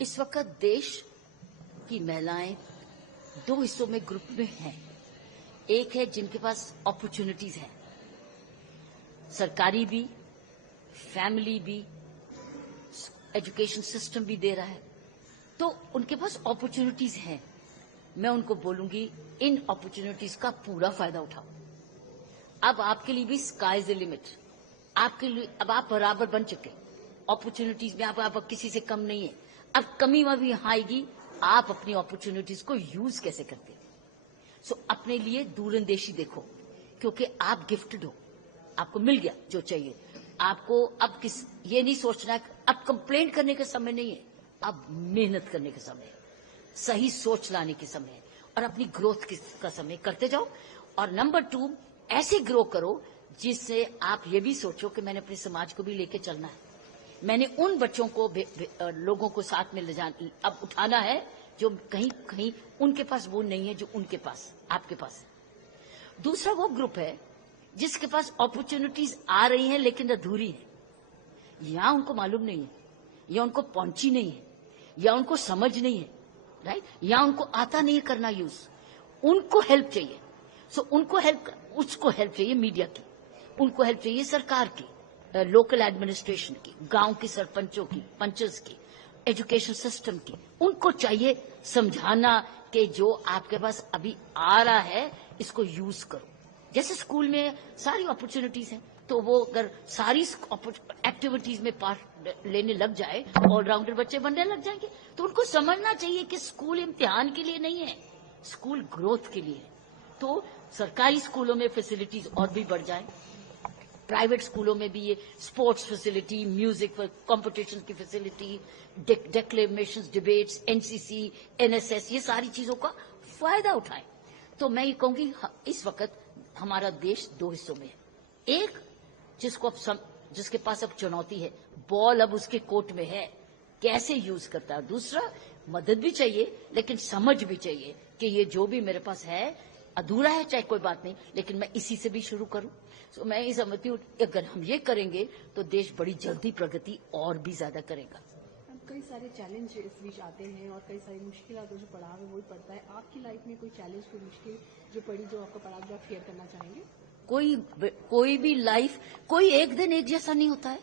इस वक्त देश की महिलाएं दो हिस्सों में ग्रुप में हैं। एक है जिनके पास अपॉर्चुनिटीज हैं, सरकारी भी, फैमिली भी, एजुकेशन सिस्टम भी दे रहा है, तो उनके पास अपॉर्चुनिटीज हैं। मैं उनको बोलूंगी इन अपॉर्चुनिटीज का पूरा फायदा उठाओ। अब आपके लिए भी स्काई इज द लिमिट। आपके लिए अब आप बराबर बन चुके अपॉर्चुनिटीज में। आप किसी से कम नहीं है। अब कमी में भी यहाँ आएगी, आप अपनी अपॉर्चुनिटीज को यूज कैसे करते हैं। सो अपने लिए दूरंदेशी देखो, क्योंकि आप गिफ्टेड हो, आपको मिल गया जो चाहिए। आपको अब ये नहीं सोचना है, अब कंप्लेंट करने का समय नहीं है, अब मेहनत करने का समय है, सही सोच लाने के समय है, और अपनी ग्रोथ का समय करते जाओ। और नंबर 2, ऐसे ग्रो करो जिससे आप ये भी सोचो कि मैंने अपने समाज को भी लेके चलना है। मैंने उन बच्चों को लोगों को साथ में ले जाना, अब उठाना है जो कहीं कहीं उनके पास वो नहीं है जो उनके पास आपके पास है। दूसरा वो ग्रुप है जिसके पास अपॉर्चुनिटीज आ रही हैं लेकिन अधूरी है, या उनको मालूम नहीं है, या उनको पहुंची नहीं है, या उनको समझ नहीं है, राइट, या उनको आता नहीं है करना यूज। उनको हेल्प चाहिए। उसको हेल्प चाहिए मीडिया की, उनको हेल्प चाहिए सरकार की, लोकल एडमिनिस्ट्रेशन की, गांव की सरपंचों की, पंचेस की, एजुकेशन सिस्टम की। उनको चाहिए समझाना कि जो आपके पास अभी आ रहा है इसको यूज करो। जैसे स्कूल में सारी अपॉर्चुनिटीज हैं, तो वो अगर सारी एक्टिविटीज में पार्ट लेने लग जाए, ऑलराउंडर बच्चे बनने लग जाएंगे। तो उनको समझना चाहिए कि स्कूल इम्तिहान के लिए नहीं है, स्कूल ग्रोथ के लिए है। तो सरकारी स्कूलों में फैसिलिटीज और भी बढ़ जाए, प्राइवेट स्कूलों में भी ये स्पोर्ट्स फैसिलिटी, म्यूजिक कॉम्पिटिशन की facility, declamation, debates, NCC, NSS, ये सारी चीजों का फायदा उठाएं। तो मैं ये कहूंगी इस वक्त हमारा देश दो हिस्सों में है। एक जिसको अब जिसके पास अब चुनौती है, बॉल अब उसके कोर्ट में है, कैसे यूज करता है। दूसरा, मदद भी चाहिए लेकिन समझ भी चाहिए कि ये जो भी मेरे पास है अधूरा है, चाहे कोई बात नहीं, लेकिन मैं इसी से भी शुरू करूं। तो मैं ये समझती हूँ अगर हम ये करेंगे तो देश बड़ी जल्दी प्रगति और भी ज्यादा करेगा। कई सारे चैलेंज इस बीच आते हैं और कई सारी मुश्किल जो पड़ाव है वही पड़ता है। आपकी लाइफ में कोई चैलेंज, कोई मुश्किल जो पड़ी, जो आपका पड़ाव, जो आप शेयर करना चाहेंगे? कोई भी लाइफ, कोई एक दिन एक जैसा नहीं होता है।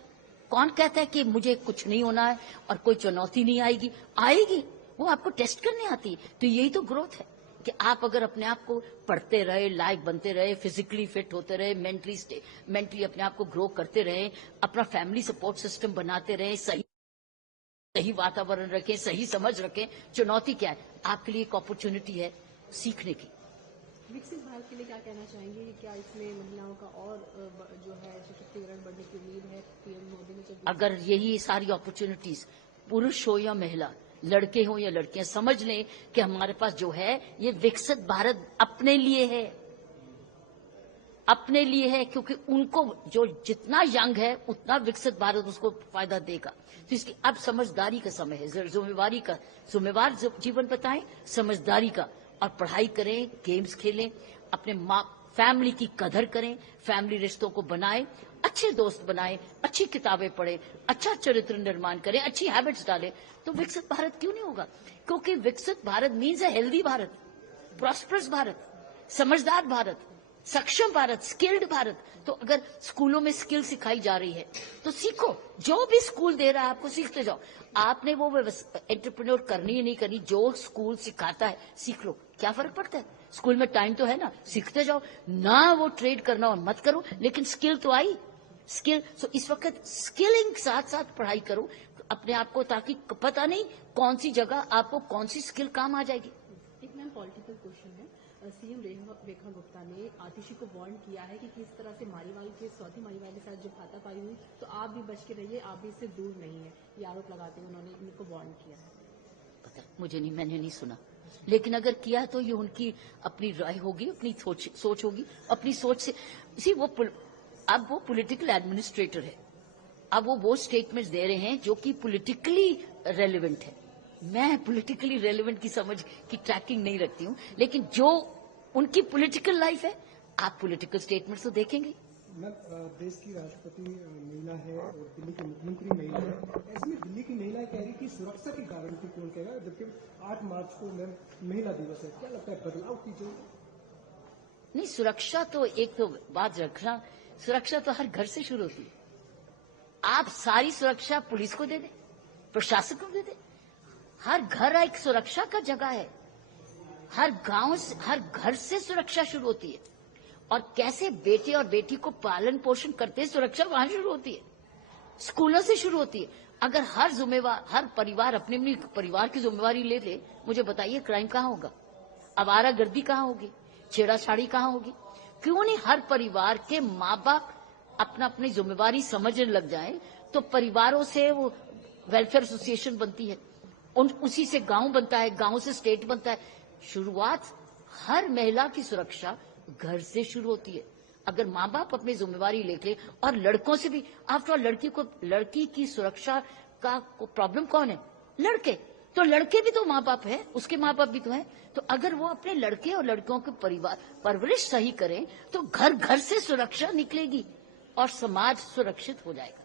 कौन कहता है कि मुझे कुछ नहीं होना है और कोई चुनौती नहीं आएगी? आएगी, वो आपको टेस्ट करने आती है। तो यही तो ग्रोथ है कि आप अगर अपने आप को पढ़ते रहे, लायक बनते रहे, फिजिकली फिट होते रहे, मेंटली अपने आप को ग्रो करते रहे, अपना फैमिली सपोर्ट सिस्टम बनाते रहे, सही वातावरण रखें, सही समझ रखें। चुनौती क्या है? आपके लिए एक अपॉर्चुनिटी है सीखने की। विकसित भारत के लिए क्या कहना चाहेंगे? क्या इसमें महिलाओं का और जो है सशक्तिकरण बढ़ने की उम्मीद है? पीएम मोदी ने अगर यही सारी अपॉर्चुनिटीज पुरुष हो या महिला, लड़के हो या लड़कियां, समझ लें कि हमारे पास जो है ये विकसित भारत अपने लिए है, अपने लिए है, क्योंकि उनको जो जितना यंग है उतना विकसित भारत उसको फायदा देगा। तो इसकी अब समझदारी का समय है, जिम्मेवार जीवन बताएं, समझदारी का, और पढ़ाई करें, गेम्स खेलें, अपने फैमिली की कदर करें, फैमिली रिश्तों को बनाएं, अच्छे दोस्त बनाएं, अच्छी किताबें पढ़ें, अच्छा चरित्र निर्माण करें, अच्छी हैबिट्स डालें। तो विकसित भारत क्यों नहीं होगा? क्योंकि विकसित भारत मीन्स है हेल्दी भारत, प्रॉस्परस भारत, समझदार भारत, सक्षम भारत, स्किल्ड भारत। तो अगर स्कूलों में स्किल सिखाई जा रही है तो सीखो, जो भी स्कूल दे रहा है आपको सीखते जाओ। आपने वो एंटरप्रेन्योर करनी है नहीं करनी, जो स्कूल सिखाता है सीख लो, क्या फर्क पड़ता है? स्कूल में टाइम तो है ना, सीखते जाओ ना। वो ट्रेड करना और मत करो, लेकिन स्किल तो आई, स्किल। सो इस वक्त स्किलिंग साथ साथ पढ़ाई करो अपने आप को, ताकि पता नहीं कौन सी जगह आपको कौन सी स्किल काम आ जाएगी। एक मैम पॉलिटिकल क्वेश्चन है। सीएम रेखा गुप्ता ने आतिशी को वार्न किया है कि किस तरह से मारीवाल के चौथी मारीवाल के साथ जो हाथापाई हुई, तो आप भी बच के रहिए, आप भी इससे दूर नहीं है, ये आरोप लगाते हुए उन्होंने इनको वार्न किया है। पता मुझे नहीं, मैंने नहीं सुना, लेकिन अगर किया तो ये उनकी अपनी राय होगी, अपनी सोच होगी, अपनी सोच से। इसी अब वो पॉलिटिकल एडमिनिस्ट्रेटर है, अब वो स्टेटमेंट्स दे रहे हैं जो कि पॉलिटिकली रेलिवेंट है। मैं पॉलिटिकली रेलिवेंट की समझ की ट्रैकिंग नहीं रखती हूँ, लेकिन जो उनकी पॉलिटिकल लाइफ है, आप पॉलिटिकल स्टेटमेंट्स तो देखेंगे। देश की राष्ट्रपति महिला है और दिल्ली की मुख्यमंत्री महिला है। ऐसे में दिल्ली की महिला कह रही थी की सुरक्षा की गारंटी कौन कहेगा, जबकि 8 मार्च को मैम महिला दिवस है, क्या लगता है बदलाव कीजिए? नहीं, सुरक्षा तो एक तो बात रखना, सुरक्षा तो हर घर से शुरू होती है। आप सारी सुरक्षा पुलिस को दे दें, प्रशासन को दे दें। हर घर एक सुरक्षा का जगह है। हर गांव से, हर घर से सुरक्षा शुरू होती है। और कैसे बेटे और बेटी को पालन पोषण करते हैं, सुरक्षा वहां शुरू होती है, स्कूलों से शुरू होती है। अगर हर परिवार अपनी अपनी परिवार की जिम्मेवारी ले ले, मुझे बताइए क्राइम कहाँ होगा, आवारागर्दी कहाँ होगी, छेड़ाछाड़ी कहाँ होगी? क्यों नहीं हर परिवार के माँ बाप अपना अपनी जिम्मेवारी समझने लग जाएं, तो परिवारों से वो वेलफेयर एसोसिएशन बनती है, उसी से गांव बनता है, गांव से स्टेट बनता है। शुरुआत हर महिला की सुरक्षा घर से शुरू होती है। अगर माँ बाप अपनी जिम्मेवारी लेके, और लड़कों से भी, आफ्टर ऑल लड़की की सुरक्षा का प्रॉब्लम कौन है? लड़के। तो लड़के भी तो माँ बाप है, उसके माँ बाप भी तो हैं। तो अगर वो अपने लड़के और लड़कियों के परिवार परवरिश सही करें, तो घर घर से सुरक्षा निकलेगी और समाज सुरक्षित हो जाएगा।